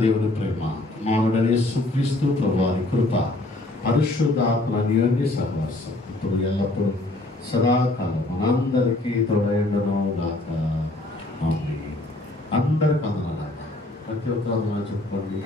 దేవుని ప్రేమ మానవుడైన యేసుక్రీస్తు ప్రభువారి కృప పరిశుద్ధాత్మ అన్యోన్య సహవాసం ఇప్పుడు ఎల్లప్పుడూ సదాకాలం మనందరికీ తోడైండును గాక. ఆమేన్. అందరికి వందనాలు. ప్రతి ఒక్కరు చెప్పుకోండి.